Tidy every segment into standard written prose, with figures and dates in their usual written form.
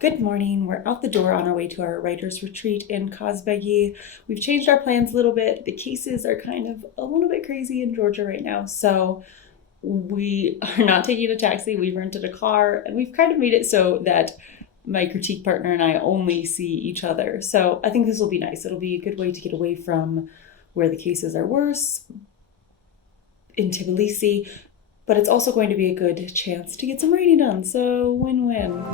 Good morning. We're out the door on our way to our writer's retreat in Kazbegi. We've changed our plans a little bit. The cases are kind of a little bit crazy in Georgia right now, so we are not taking a taxi. We rented a car, and we've kind of made it so that my critique partner and I only see each other. So I think this will be nice. It'll be a good way to get away from where the cases are worse in Tbilisi, but it's also going to be a good chance to get some writing done. So win-win.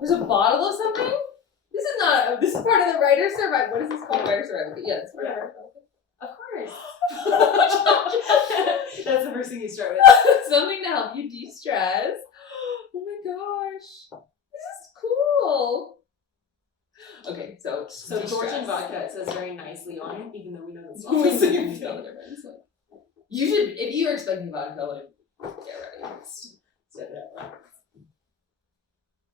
There's a bottle of something? This is part of the writer's survival. What is this called? Writer's survival. Yeah, it's part of our Of course. That's the first thing you start with. something to help you de-stress. Oh my gosh. This is cool. Okay, so Georgian vodka, it says very nicely on it, even though we know that's not We the can same tell the thing. difference. You should, if you are expecting vodka, like, get ready. Set it up.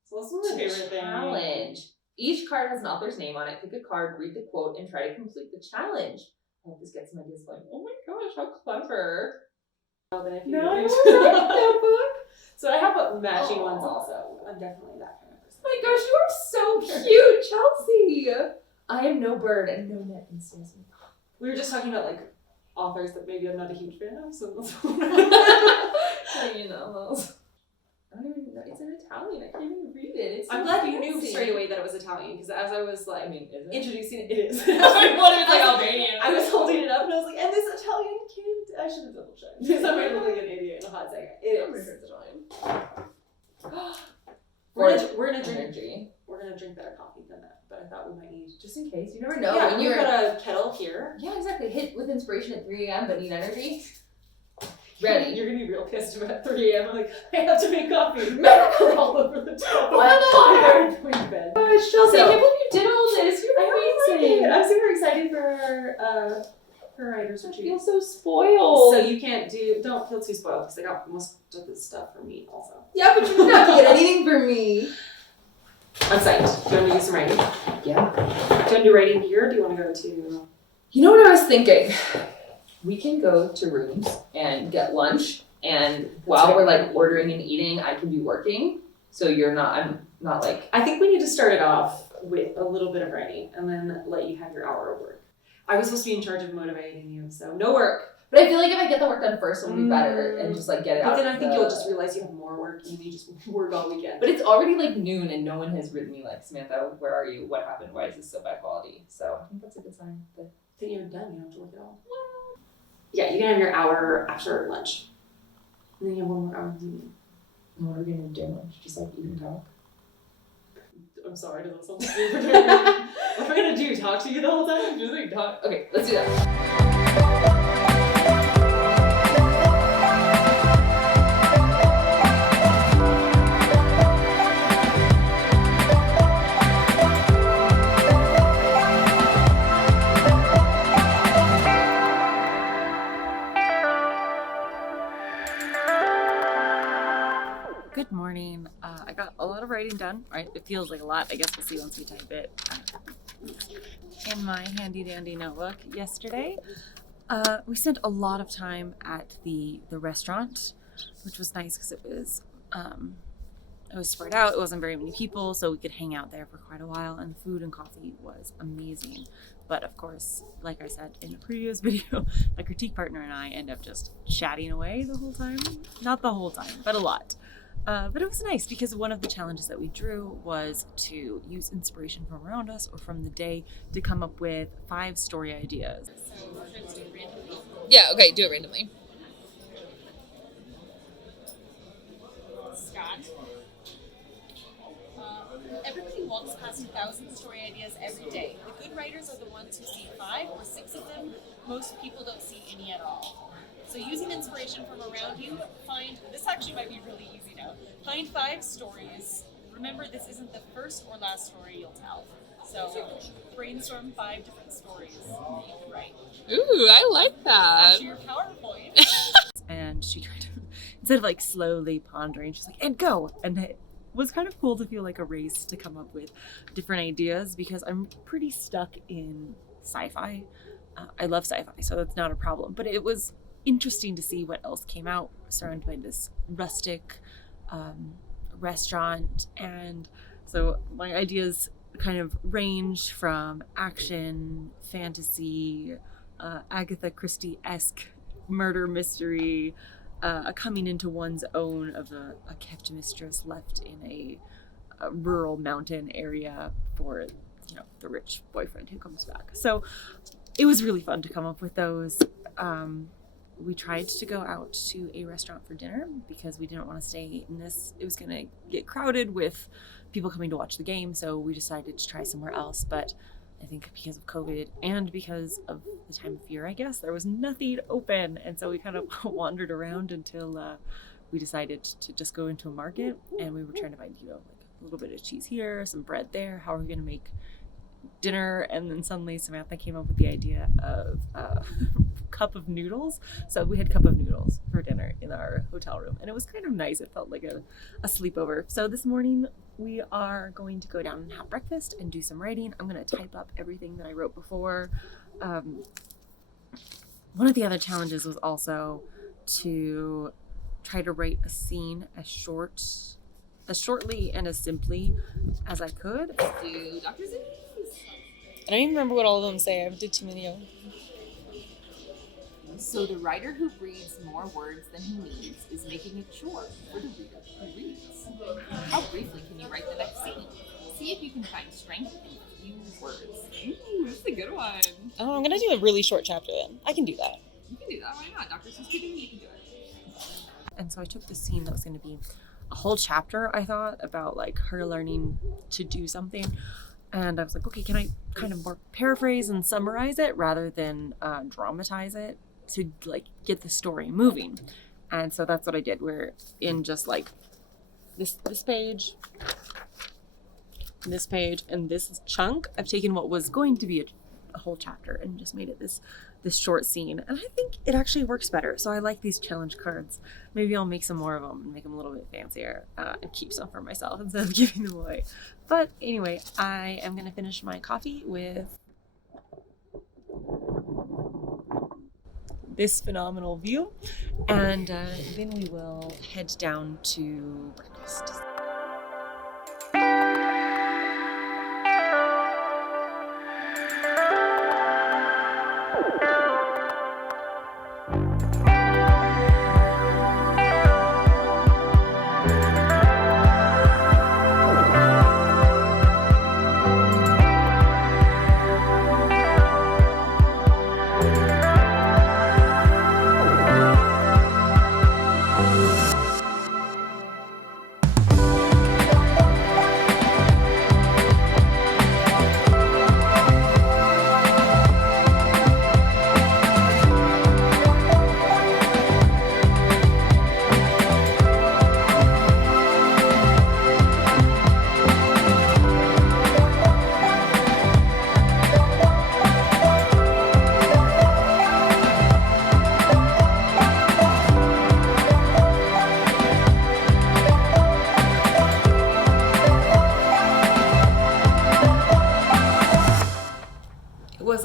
So this one's my favorite thing. Challenge. Each card has an author's name on it. Pick a card, read the quote, and try to complete the challenge. I hope this gets some ideas going. Oh my gosh, how clever. So I have matching ones also. I'm definitely that kind of person. Oh my gosh, you are so cute, Chelsea. I am no bird and no net can steal me. We were just talking about like authors that maybe I'm not a huge fan of, so that's You know, I don't even know. It's in Italian. I can't even read it. It's so I'm glad you knew fancy. straight away that it was Italian, because as I was like, I mean, is it? introducing it, it is. What if it's like Albanian? I was holding it up and I was like, and this Italian kid, I should have double checked. Because I'm gonna look like an idiot in a hot second. It is. We're gonna drink. Energy. We're gonna drink better coffee than that, but I thought we might need. Just in case. You never know. Yeah, when we've you're got a kettle here. Yeah, exactly. Hit with inspiration at 3 a.m. but need energy. Ready. You're gonna be real pissed about 3 a.m. I'm like, I have to make coffee. We're all over the top. Why not? I'm going to bed. Gosh, Chelsea, I So- can't believe you did all this. You're amazing. I'm super excited for her writer's I retreat. feel so spoiled. So you don't feel too spoiled, because I got most of this stuff for me also. Yeah, but you're not gonna get anything for me. I'm psyched. Do you want to do some writing? Yeah. Do you want to do writing here, or do you want to go to... You know what I was thinking? We can go to rooms and get lunch, and while we're like ordering and eating, I can be working. So I'm not like. I think we need to start it off with a little bit of writing, and then let you have your hour of work. I was supposed to be in charge of motivating you, so no work. But I feel like if I get the work done first, it'll be better and just like get it out. But then I think the- you'll just realize you have more work, and you just work all weekend. But it's already like noon, and no one has written me like, Samantha, where are you? What happened? Why is this so bad quality? So I think that's a good sign. But then you're done. You don't have to work at all. Yeah, you can have your hour after lunch. And then you have one more hour in the evening. what are we gonna do lunch? Just like eat and talk? I'm sorry, does that sound super What am I gonna do? Talk to you the whole time? Just like talk. Okay, let's do that. Good morning. I got a lot of writing done. Right, it feels like a lot. I guess we'll see once we type it. In my handy dandy notebook yesterday, we spent a lot of time at the restaurant, which was nice because it was spread out. It wasn't very many people, so we could hang out there for quite a while. And the food and coffee was amazing. But of course, like I said in a previous video, my critique partner and I end up just chatting away the whole time. Not the whole time, but a lot. But it was nice because one of the challenges that we drew was to use inspiration from around us or from the day to come up with 5 story ideas. Yeah, okay, do it randomly. Scott. Everybody walks past 1,000 story ideas every day. The good writers are the ones who see 5 or 6 of them. Most people don't see any at all. So using inspiration from around you, this actually might be really easy now. Find 5 stories Remember, this isn't the first or last story you'll tell. So brainstorm 5 different stories that you can write. Ooh, I like that. After your PowerPoint. And she kind of, instead of like slowly pondering, she's like, and go. And it was kind of cool to feel like a race to come up with different ideas, because I'm pretty stuck in sci-fi. I love sci-fi, so that's not a problem. But it was interesting to see what else came out, surrounded by this rustic restaurant. And so my ideas kind of range from action, fantasy, Agatha Christie-esque murder mystery, a coming into one's own of a kept mistress left in a rural mountain area for, you know, the rich boyfriend who comes back. So it was really fun to come up with those. We tried to go out to a restaurant for dinner because we didn't want to stay in this. It was going to get crowded with people coming to watch the game, so we decided to try somewhere else. But I think because of COVID and because of the time of year, I guess, there was nothing open. And so we kind of wandered around until we decided to just go into a market, and we were trying to find, you know, like a little bit of cheese here, some bread there. How are we going to make dinner? And then suddenly Samantha came up with the idea of cup of noodles. So we had cup of noodles for dinner in our hotel room, and it was kind of nice. It felt like a sleepover. So this morning we are going to go down and have breakfast and do some writing. I'm going to type up everything that I wrote before. One of the other challenges was also to try to write a scene as shortly and as simply as I could. Do Dr. Z's. I don't even remember what all of them say. I did too many of them. So the writer who reads more words than he needs is making a chore for the reader who reads. How briefly can you write the next scene? See if you can find strength in a few words. Ooh, that's a good one. Oh, I'm gonna do a really short chapter then. I can do that. You can do that. Why not? Dr. Seuss Kidding, you can do it. And so I took this scene that was going to be a whole chapter, I thought, about like her learning to do something. And I was like, okay, can I kind of more paraphrase and summarize it rather than dramatize it to like get the story moving? And so that's what I did. We're in just like this page, this page, and this chunk. I've taken what was going to be a whole chapter and just made it this short scene. And I think it actually works better. So I like these challenge cards. Maybe I'll make some more of them and make them a little bit fancier and keep some for myself instead of giving them away. But anyway, I am going to finish my coffee with this phenomenal view, and then we will head down to breakfast.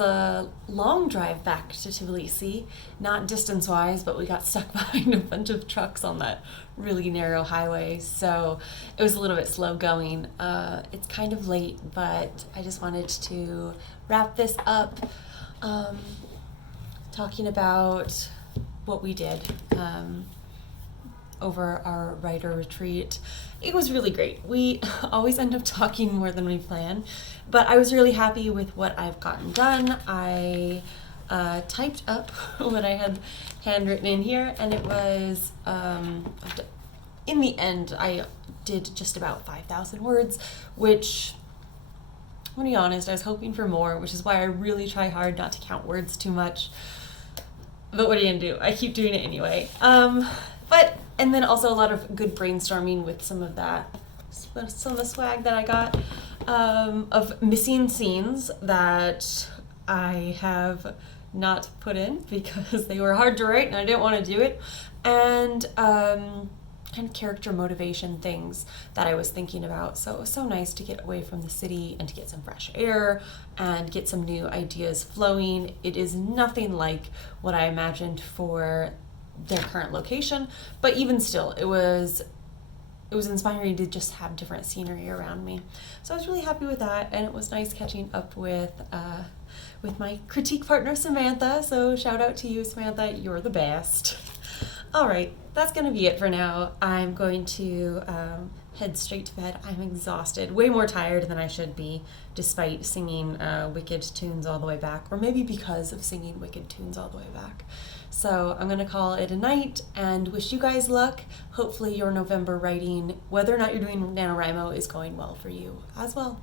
A long drive back to Tbilisi, not distance-wise, but we got stuck behind a bunch of trucks on that really narrow highway, so it was a little bit slow going. It's kind of late, but I just wanted to wrap this up talking about what we did over our writer retreat. It was really great. We always end up talking more than we plan, but I was really happy with what I've gotten done. I typed up what I had handwritten in here, and it was, in the end, I did just about 5,000 words, which, I'm gonna be honest, I was hoping for more, which is why I really try hard not to count words too much. But what are you gonna do? I keep doing it anyway. And then also a lot of good brainstorming with some of that some of the swag that I got of missing scenes that I have not put in because they were hard to write and I didn't want to do it, and kind of character motivation things that I was thinking about. So it was so nice to get away from the city and to get some fresh air and get some new ideas flowing. It is nothing like what I imagined for their current location, but even still, it was inspiring to just have different scenery around me. So I was really happy with that, and it was nice catching up with my critique partner Samantha. So shout out to you, Samantha, you're the best. All right, that's gonna be it for now. I'm going to head straight to bed. I'm exhausted, way more tired than I should be, despite singing Wicked tunes all the way back, or maybe because of singing Wicked tunes all the way back. So I'm gonna call it a night and wish you guys luck. Hopefully your November writing, whether or not you're doing NaNoWriMo, is going well for you as well.